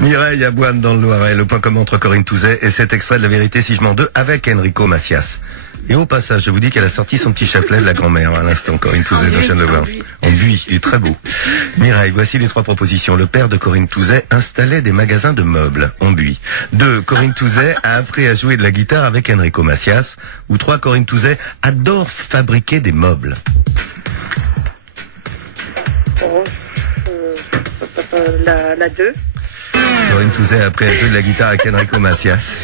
Mireille à Boine dans le Loiret, le point commun entre Corinne Touzet et cet extrait de La Vérité si je mens 2 avec Enrico Macias. Et au passage, je vous dis qu'elle a sorti son petit chapelet de la grand-mère à l'instant, Corinne Touzet, je viens de le voir. En buis, il est très beau. Mireille, voici les 3 propositions. Le père de Corinne Touzet installait des magasins de meubles en buis. 2. Corinne Touzet a appris à jouer de la guitare avec Enrico Macias. Ou 3. Corinne Touzet adore fabriquer des meubles. La 2. Corinne Touzet a appris à jouer de la guitare avec Enrico Macias.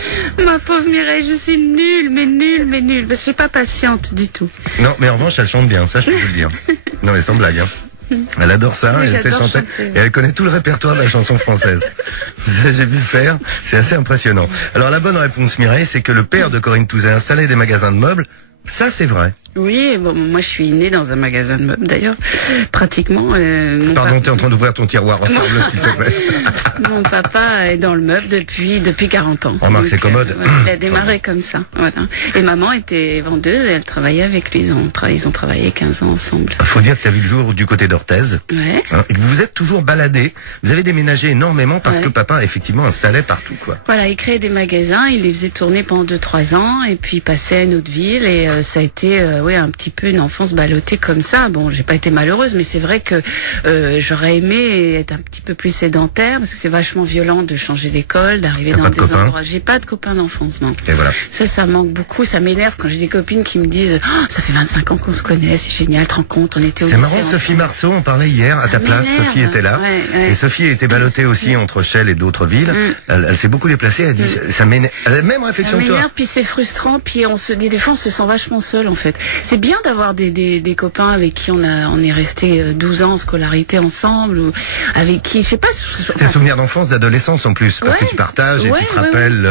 Ma pauvre Mireille, je suis nulle, mais nulle, mais nulle. Parce que je suis pas patiente du tout. Non, mais en revanche, elle chante bien, ça je peux vous le dire. Non, mais sans blague, hein. Elle adore ça, Oui, elle sait chanter, et elle connaît tout le répertoire de la chanson française. Ça, j'ai vu faire, c'est assez impressionnant. Alors la bonne réponse, Mireille, c'est que le père de Corinne Touzet installait des magasins de meubles. Ça, c'est vrai. Oui, bon, moi je suis née dans un magasin de meubles d'ailleurs, pratiquement. Pardon, t'es en train d'ouvrir ton tiroir, referme-le s'il te plaît. Mon papa est dans le meuble depuis 40 ans. Remarque, c'est commode. Il a démarré comme ça, voilà. Et maman était vendeuse et elle travaillait avec lui. Ils ont travaillé 15 ans ensemble. Faut dire que t'as vu le jour du côté d'Orthez. Ouais. Hein, et que vous vous êtes toujours baladé. Vous avez déménagé énormément parce que papa, effectivement, installait partout, quoi. Voilà, il créait des magasins, il les faisait tourner pendant 2-3 ans et puis il passait à une autre ville et ça a été un petit peu une enfance ballottée comme ça. Bon, j'ai pas été malheureuse, mais c'est vrai que j'aurais aimé être un petit peu plus sédentaire parce que c'est vachement violent de changer d'école, d'arriver dans des endroits. J'ai pas de copains d'enfance, non. Et voilà. Ça manque beaucoup, ça m'énerve quand j'ai des copines qui me disent « ça fait 25 ans qu'on se connaît, c'est génial, te rends compte, on était au lycée. » C'est marrant, Sophie Marceau, on parlait hier à ta place, Sophie était là. Ouais. Et Sophie a été ballottée aussi entre Chelles et d'autres villes. Elle s'est beaucoup déplacée, elle dit ça m'énerve. Elle a la même réflexion que toi. Puis c'est frustrant, puis on se dit des fois on se sent vachement seul en fait. C'est bien d'avoir des copains avec qui on est resté 12 ans en scolarité ensemble, ou avec qui, je sais pas. C'est des souvenirs d'enfance, d'adolescence en plus, parce que tu partages et tu te rappelles.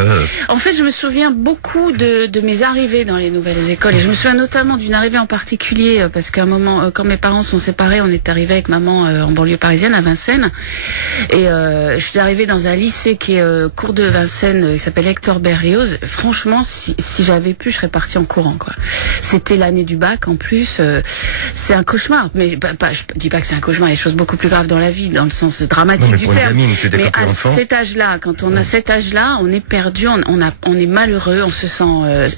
En fait, je me souviens beaucoup de mes arrivées dans les nouvelles écoles, et je me souviens notamment d'une arrivée en particulier, parce qu'à un moment, quand mes parents sont séparés, on est arrivé avec maman en banlieue parisienne, à Vincennes, et je suis arrivée dans un lycée qui est cours de Vincennes, qui s'appelle Hector Berlioz. Franchement, si j'avais pu, je serais partie en courant, quoi. C'était l'année du bac en plus, c'est un cauchemar. Mais je dis pas que c'est un cauchemar, il y a des choses beaucoup plus graves dans la vie, dans le sens dramatique du terme. Mais à cet âge-là, quand on a cet âge-là, on est perdu, on est malheureux, on se sent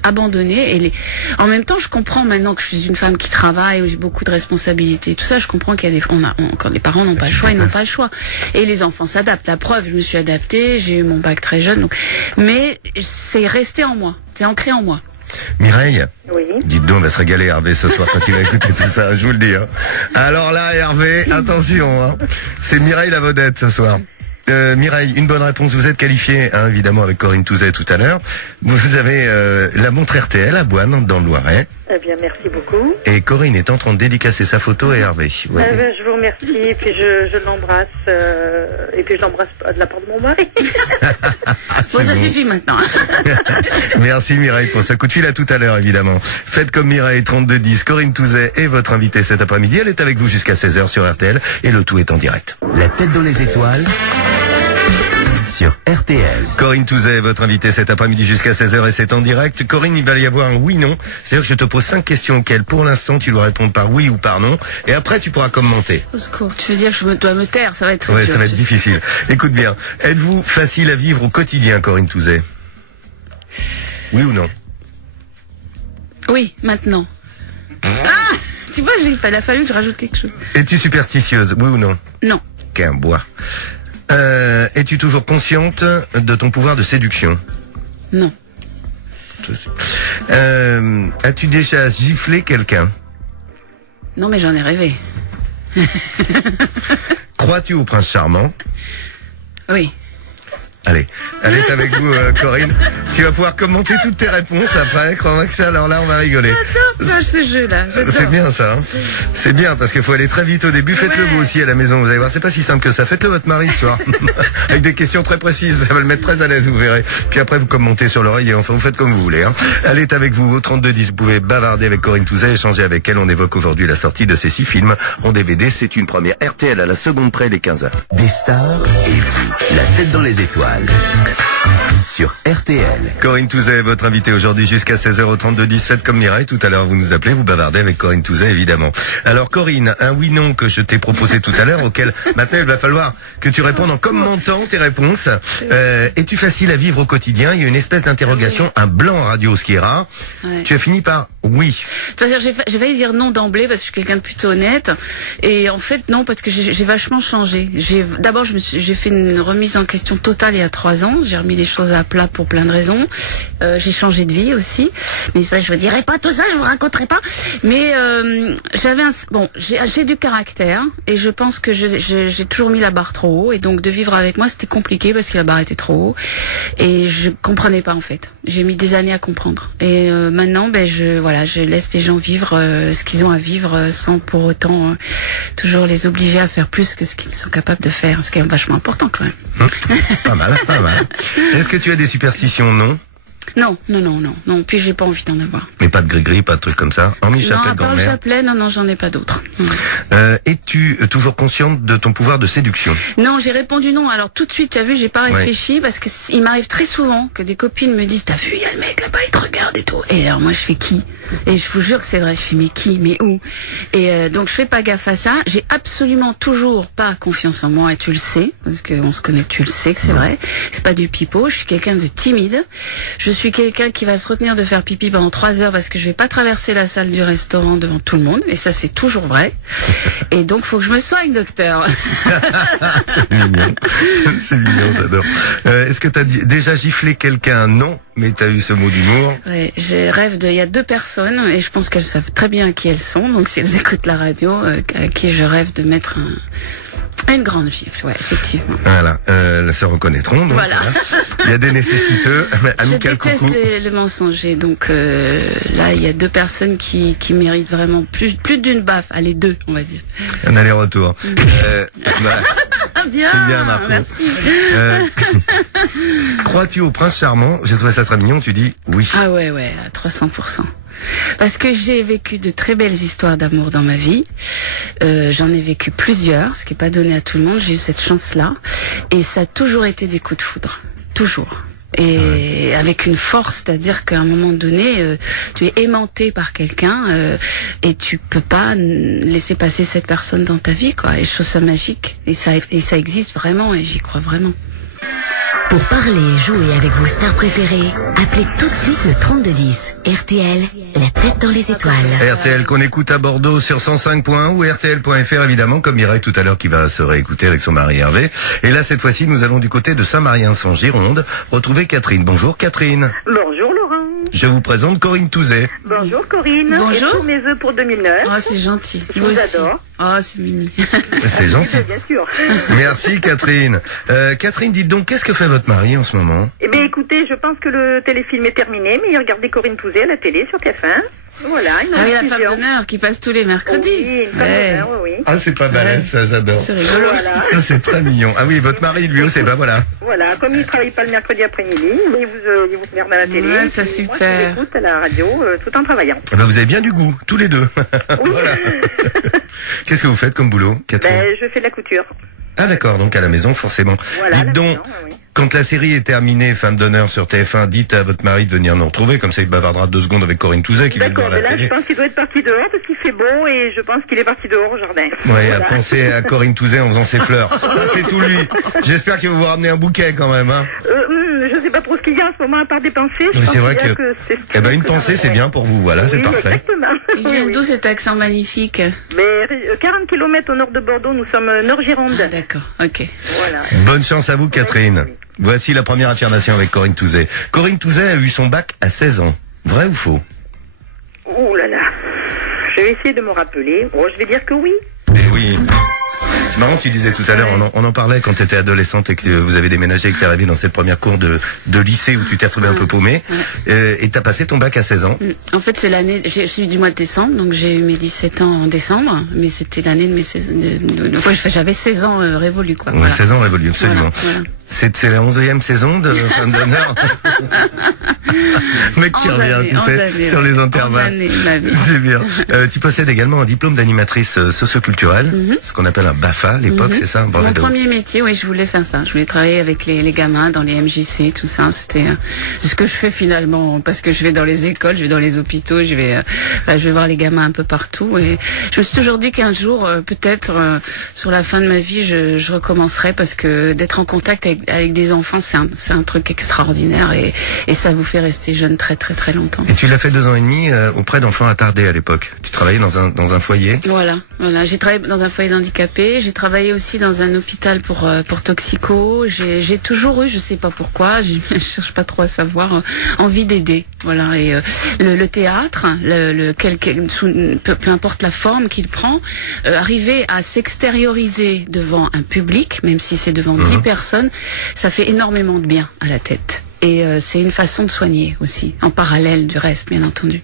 abandonné. Et en même temps, je comprends maintenant que je suis une femme qui travaille, où j'ai beaucoup de responsabilités. Tout ça, je comprends qu'il y a quand les parents n'ont pas le choix, ils n'ont pas le choix. Et les enfants s'adaptent. La preuve, je me suis adaptée, j'ai eu mon bac très jeune. Donc, mais c'est resté en moi, c'est ancré en moi. Mireille, oui. Dites donc, on va se régaler Hervé ce soir quand il va écouter tout ça, je vous le dis. Hein. Alors là, Hervé, attention, hein. C'est Mireille la vedette ce soir. Mireille, une bonne réponse, vous êtes qualifiée, hein, évidemment, avec Corinne Touzet tout à l'heure. Vous avez la montre RTL à Boine, dans le Loiret. Eh bien, merci beaucoup. Et Corinne est en train de dédicacer sa photo à Hervé. Je vous remercie, et puis je l'embrasse, et puis je l'embrasse de la part de mon mari. Bon, ça suffit maintenant. Merci Mireille pour ce coup de fil, à tout à l'heure évidemment. Faites comme Mireille, 3210, Corinne Touzet est votre invitée cet après-midi. Elle est avec vous jusqu'à 16h sur RTL et le tout est en direct. La tête dans les étoiles sur RTL. Corinne Touzet, votre invitée cet après-midi jusqu'à 16h et c'est en direct. Corinne, il va y avoir un oui-non. C'est-à-dire que je te pose 5 questions auxquelles pour l'instant tu dois répondre par oui ou par non. Et après tu pourras commenter. Au secours, tu veux dire que je dois me taire, ça va être très dur. Ça va être difficile. Écoute bien, êtes-vous facile à vivre au quotidien, Corinne Touzet? Oui ou non? Oui, maintenant. Tu vois, il a fallu que je rajoute quelque chose. Es-tu superstitieuse? Oui ou non? Non. Qu'un bois. Es-tu toujours consciente de ton pouvoir de séduction? Non. As-tu déjà giflé quelqu'un? Non, mais j'en ai rêvé. Crois-tu au prince charmant? Oui. Allez, elle est avec vous, Corinne. Tu vas pouvoir commenter toutes tes réponses après. Crois-moi que ça, alors là, on va rigoler. J'adore ce jeu-là. C'est bien ça. Hein. C'est bien parce qu'il faut aller très vite au début. Faites-le vous aussi à la maison. Vous allez voir, c'est pas si simple que ça. Faites-le votre mari ce soir. Avec des questions très précises. Ça va le mettre très à l'aise, vous verrez. Puis après, vous commentez sur l'oreille et enfin, vous faites comme vous voulez. Hein. Elle est avec vous au 3210. Vous pouvez bavarder avec Corinne Touzet, échanger avec elle. On évoque aujourd'hui la sortie de ces 6 films en DVD. C'est une première. RTL à la seconde près, les 15h. Des stars et vous. La tête dans les étoiles. sur RTL. Corinne Touzet, votre invitée aujourd'hui jusqu'à 16h32. Faites comme Mireille, tout à l'heure vous nous appelez, vous bavardez avec Corinne Touzet évidemment. Alors Corinne, un oui-non que je t'ai proposé tout à l'heure, auquel maintenant il va falloir que tu répondes en commentant tes réponses. Es-tu facile à vivre au quotidien? Il y a une espèce d'interrogation, un blanc radio, ce qui est rare. Ouais. Tu as fini par oui. C'est-à-dire, j'ai failli dire non d'emblée parce que je suis quelqu'un de plutôt honnête. Et en fait, non, parce que j'ai vachement changé. D'abord, j'ai fait une remise en question totale il y a 3 ans. J'ai remis les choses à plat pour plein de raisons. J'ai changé de vie aussi. Mais ça, je vous dirai pas tout ça, je vous raconterai pas. Mais j'ai du caractère et je pense que j'ai toujours mis la barre trop haut. Et donc, de vivre avec moi, c'était compliqué parce que la barre était trop haut. Et je comprenais pas, en fait. J'ai mis des années à comprendre. Et maintenant, je laisse les gens vivre ce qu'ils ont à vivre sans pour autant toujours les obliger à faire plus que ce qu'ils sont capables de faire, ce qui est vachement important quand même. Pas mal, pas mal. Est-ce que tu as des superstitions? Non. Non. Puis j'ai pas envie d'en avoir. Mais pas de gris-gris, pas de trucs comme ça. Hormis chapelet de Non, à part le grand-mère. chapelet, non, j'en ai pas d'autres. Es-tu toujours consciente de ton pouvoir de séduction? Non, j'ai répondu non. Alors tout de suite, tu as vu, j'ai pas réfléchi parce que il m'arrive très souvent que des copines me disent, t'as vu, il y a le mec là-bas, il te regarde et tout. Et alors moi, je fais qui? Et je vous jure que c'est vrai, je fais mais qui? Mais où? Et donc je fais pas gaffe à ça. J'ai absolument toujours pas confiance en moi et tu le sais, parce qu'on se connaît, tu le sais que c'est vrai. C'est pas du pipeau, je suis quelqu'un de timide. Je suis quelqu'un qui va se retenir de faire pipi pendant 3 heures parce que je vais pas traverser la salle du restaurant devant tout le monde. Et ça, c'est toujours vrai. Et donc, faut que je me soigne, docteur. C'est mignon. C'est mignon, j'adore. Est-ce que t'as déjà giflé quelqu'un? Non, mais t'as eu ce mot d'humour. Ouais, il y a 2 personnes et je pense qu'elles savent très bien qui elles sont. Donc, si elles écoutent la radio, à qui je rêve de mettre une grande gifle, ouais, effectivement. Voilà, elles se reconnaîtront. Donc, voilà. Il y a des nécessiteux. Amical, je déteste coucou. le mensonger. Donc là, il y a 2 personnes qui méritent vraiment plus d'une baffe. Allez, 2, on va dire. Un aller-retour. Bien, c'est bien, Marco. merci. Crois-tu au prince charmant? J'ai trouvé ça très mignon. Tu dis oui. Ah ouais, à 300%. Parce que j'ai vécu de très belles histoires d'amour dans ma vie. J'en ai vécu plusieurs, ce qui n'est pas donné à tout le monde. J'ai eu cette chance-là. Et ça a toujours été des coups de foudre. Toujours. Et avec une force, c'est-à-dire qu'à un moment donné, tu es aimanté par quelqu'un et tu peux pas laisser passer cette personne dans ta vie, quoi. Et je trouve ça magique. Et ça existe vraiment et j'y crois vraiment. Pour parler et jouer avec vos stars préférées, appelez tout de suite le 3210. RTL, la tête dans les étoiles. RTL qu'on écoute à Bordeaux sur 105.1 ou RTL.fr évidemment, comme Mireille tout à l'heure qui va se réécouter avec son mari Hervé. Et là, cette fois-ci, nous allons du côté de Saint-Marie-en Gironde retrouver Catherine. Bonjour Catherine. Bonjour Laurent. Je vous présente Corinne Touzet. Bonjour Corinne. Bonjour. Et tous mes vœux pour 2009. Oh, c'est gentil. Je Moi vous aussi. adore. Oh, c'est mini. C'est gentil. Bien sûr. Merci Catherine. Catherine, dites donc, qu'est-ce que fait votre mari en ce moment? Eh bien écoutez, je pense que le téléfilm est terminé, mais il regardait Corinne Touzet à la télé sur TF1. Voilà, une Ah oui, la diffusion. femme d'honneur qui passe tous les mercredis. Oui, une femme Ouais. d'honneur, oui. Ah, c'est pas mal, ça, j'adore. C'est rigolo. Voilà. Ça, c'est très mignon. Ah oui, votre mari, lui aussi, voilà. Voilà, comme il ne travaille pas le mercredi après-midi, il vous regarde à la télé. Ouais, et ça, puis super. Moi, je l'écoute à la radio tout en travaillant. Eh ben, vous avez bien du goût, tous les deux. Voilà. Qu'est-ce que vous faites comme boulot, Catherine? Je fais de la couture. Ah d'accord, donc à la maison, forcément. Voilà, à Dites la donc, maison, oui. quand la série est terminée, Femme d'honneur sur TF1, dites à votre mari de venir nous retrouver, comme ça il bavardera 2 secondes avec Corinne Touzet qui vient de D'accord, voir mais la là, je télé. pense qu'il doit être parti dehors parce qu'il fait beau et je pense qu'il est parti dehors au jardin. Ouais, Voilà. à penser à Corinne Touzet en faisant ses fleurs. Ça, c'est tout lui. J'espère qu'il va vous ramener un bouquet quand même, hein. Je sais pas trop ce qu'il y a en ce moment à part des pensées. Je Oui, pense c'est vrai qu'il y a que, c'est- eh ben, une que pensée, ça c'est va. bien pour vous, voilà, c'est Oui, parfait. Exactement. Il vient d'où cet accent magnifique? Mais 40 km au nord de Bordeaux, nous sommes Nord-Gironde. Ah, d'accord, ok. Voilà. Bonne chance à vous, Catherine. Voici la première affirmation avec Corinne Touzet. Corinne Touzet a eu son bac à 16 ans. Vrai ou faux? Ouh là là. Je vais essayer de me rappeler. Oh, je vais dire que oui. Eh oui. C'est marrant, tu disais tout à l'heure, on en parlait quand tu étais adolescente et que vous avez déménagé et que tu es arrivé dans cette première cour de lycée où tu t'es retrouvé un peu paumé. Et tu as passé ton bac à 16 ans. En fait, c'est l'année, je suis du mois de décembre, donc j'ai eu mes 17 ans en décembre, mais c'était l'année de mes 16 j'avais 16 ans révolus, quoi. Ouais, Voilà. 16 ans révolus, absolument. Voilà. C'est la 11e saison de Femme d'honneur. Mec qui 11 revient, années, tu 11 sais, années, sur ouais. les 11 intervalles. années, ma vie. C'est bien. Tu possèdes également un diplôme d'animatrice socioculturelle, ce qu'on appelle un BAFA à l'époque, c'est ça? Mon premier métier, oui, je voulais faire ça. Je voulais travailler avec les gamins dans les MJC, tout ça. C'était c'est ce que je fais finalement, parce que je vais dans les écoles, je vais dans les hôpitaux, je vais voir les gamins un peu partout. Et je me suis toujours dit qu'un jour, peut-être, sur la fin de ma vie, je recommencerai, parce que d'être en contact avec des enfants, c'est un truc extraordinaire, et ça vous fait rester jeune très très très longtemps. Et tu l'as fait 2 ans et demi auprès d'enfants attardés à l'époque. Tu travaillais dans un foyer. Voilà. J'ai travaillé dans un foyer d'handicapés. J'ai travaillé aussi dans un hôpital pour toxicos. J'ai toujours eu, je sais pas pourquoi, je cherche pas trop à savoir, envie d'aider. Voilà. Et le théâtre, peu importe la forme qu'il prend, arriver à s'extérioriser devant un public, même si c'est devant 10 personnes, ça fait énormément de bien à la tête. Et c'est une façon de soigner aussi, en parallèle du reste, bien entendu.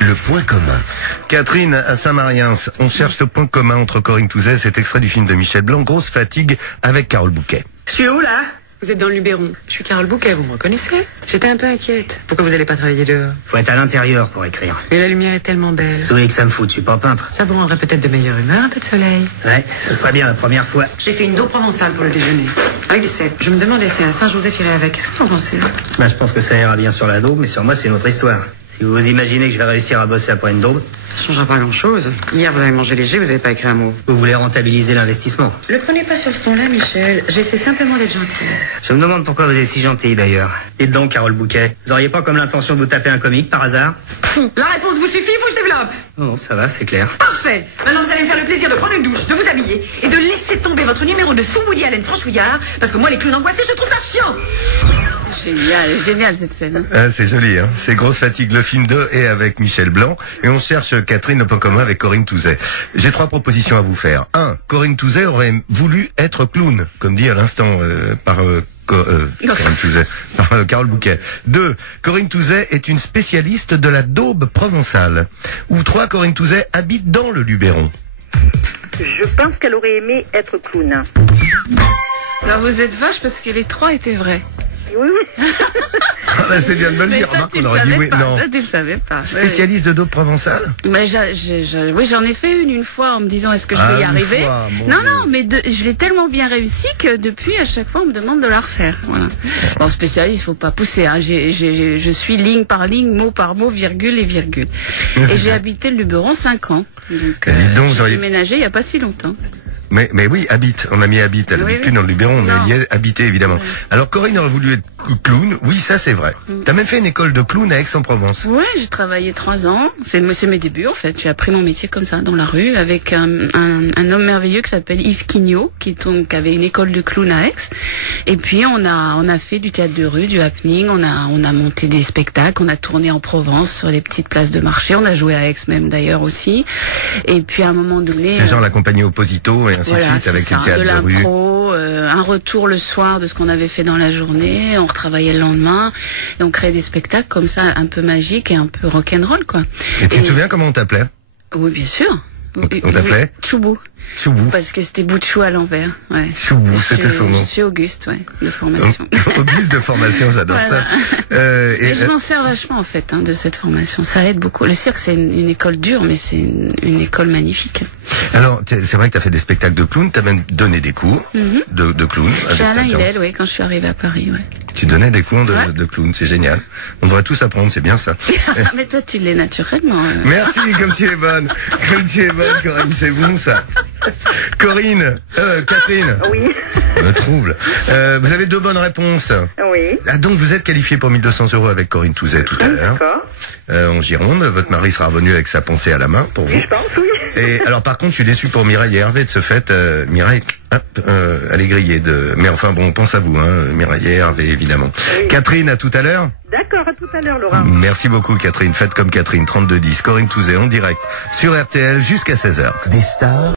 Le point commun. Catherine à Saint-Mariens, on cherche le point commun entre Corinne Touzet, cet extrait du film de Michel Blanc, Grosse fatigue, avec Carole Bouquet. Je suis où là? Vous êtes dans le Luberon. Je suis Carole Bouquet, vous me reconnaissez? J'étais un peu inquiète. Pourquoi vous n'allez pas travailler dehors? Faut être à l'intérieur pour écrire. Mais la lumière est tellement belle. Souris que ça me fout, je suis pas peintre. Ça vous rendrait peut-être de meilleure humeur, un peu de soleil. Ouais, ce serait bien la première fois. J'ai fait une eau provençale pour le déjeuner. Avec des cèpes. Je me demandais si un Saint-Joseph irait avec. Qu'est-ce que vous en pensez? Bah, je pense que ça ira bien sur la daube, mais sur moi, c'est une autre histoire. Si vous vous imaginez que je vais réussir à bosser après une daube, Ça changera pas grand-chose. Hier, vous avez mangé léger, vous avez pas écrit un mot. vous voulez rentabiliser l'investissement. Le prenez pas sur ce ton-là, Michel. J'essaie simplement d'être gentille. Je me demande pourquoi vous êtes si gentil d'ailleurs. Dites donc, Carole Bouquet, vous auriez pas comme l'intention de vous taper un comique par hasard? La réponse vous suffit, faut que je développe. Non, non, ça va, c'est clair. Parfait. Maintenant, vous allez me faire le plaisir de prendre une douche, de vous habiller et de laisser tomber votre numéro de sous Woody Allen franchouillard, parce que moi, les clowns angoissés, je trouve ça chiant. Génial cette scène. Hein. Ah, c'est joli, hein. C'est Grosse fatigue, le film 2 et avec Michel Blanc. Et on cherche Catherine le point commun avec Corinne Touzet. J'ai 3 propositions à vous faire. 1. Corinne Touzet aurait voulu être clown, comme dit à l'instant par Corinne Touzet, par Carole Bouquet. 2. Corinne Touzet est une spécialiste de la daube provençale. Ou 3. Corinne Touzet habite dans le Luberon. Je pense qu'elle aurait aimé être clown. Alors vous êtes vache parce que les 3 étaient vrais. Oui, oui. Ah, bah, c'est bien de me le Mais dire. ça, Remarque, tu on le aurait dit savais oui. pas. Non. Ça, tu le savais pas. Spécialiste de daube provençale? Mais oui, j'en ai fait une fois en me disant est-ce que je vais y une arriver. fois, mon Non, Dieu. non, mais je l'ai tellement bien réussi que depuis à chaque fois on me demande de la refaire. Voilà. Bon, spécialiste, faut pas pousser. Hein. Je suis ligne par ligne, mot par mot, virgule et virgule. Et j'ai habité le Luberon 5 ans. Donc, Dites donc, vous j'ai auriez- déménagé il y a pas si longtemps. Mais oui, habite. On a mis habite. Elle Oui, habite oui. plus dans le Luberon, mais Non. elle y est habité, évidemment. Alors, Corinne aurait voulu être clown. Oui, ça, c'est vrai. T'as même fait une école de clown à Aix-en-Provence. Ouais, j'ai travaillé 3 ans. C'est mes débuts, en fait. J'ai appris mon métier comme ça, dans la rue, avec un homme merveilleux qui s'appelle Yves Quignot, qui avait une école de clown à Aix. Et puis, on a fait du théâtre de rue, du happening. On a monté des spectacles. On a tourné en Provence, sur les petites places de marché. On a joué à Aix même, d'ailleurs, aussi. Et puis, à un moment donné... C'est genre la compagnie Opposito et ainsi Voilà, de suite, c'est avec ça, le théâtre de de rue. l'impro, un retour le soir de ce qu'on avait fait dans la journée, on retravaillait le lendemain et on créait des spectacles comme ça un peu magiques et un peu rock'n'roll quoi. Et tu te souviens comment on t'appelait? Oui, bien sûr. On t'appelait Choubou, Choubou. parce que c'était bout de chou à l'envers. Ouais. Choubou, Je c'était suis- son nom. Je suis Auguste, ouais, de formation. Auguste de formation, j'adore Voilà. ça. Et Mais je m'en sers vachement en fait de cette formation. Ça aide beaucoup. Le cirque c'est une école dure, mais c'est une école magnifique. alors, c'est vrai que t'as fait des spectacles de clown, t'as même donné des cours de clown. avec Chez Alain plein de gens. Hillel, oui, quand je suis arrivée à Paris, ouais. Tu donnais des cours Ouais. de clown, c'est génial. On devrait tous apprendre, c'est bien ça. Mais toi, tu l'es naturellement. Merci, comme tu es bonne. Comme tu es bonne, Corinne, c'est bon ça. Corinne, Catherine. Oui. Me trouble. Vous avez 2 bonnes réponses. Oui. Ah, donc vous êtes qualifié pour 1200 € avec Corinne Touzet tout à l'heure. D'accord. En Gironde, votre mari sera revenu avec sa pensée à la main pour vous. Je pense, oui. Et alors par contre, je suis déçu pour Mireille et Hervé de ce fait. Mireille, hop, elle est grillée de. Mais enfin bon, on pense à vous, hein, Mireille et Hervé évidemment. Oui. Catherine, à tout à l'heure. D'accord, à tout à l'heure, Laurent. Merci beaucoup Catherine. Faites comme Catherine, 3210. Corinne Touzet en direct sur RTL jusqu'à 16h. Des stars.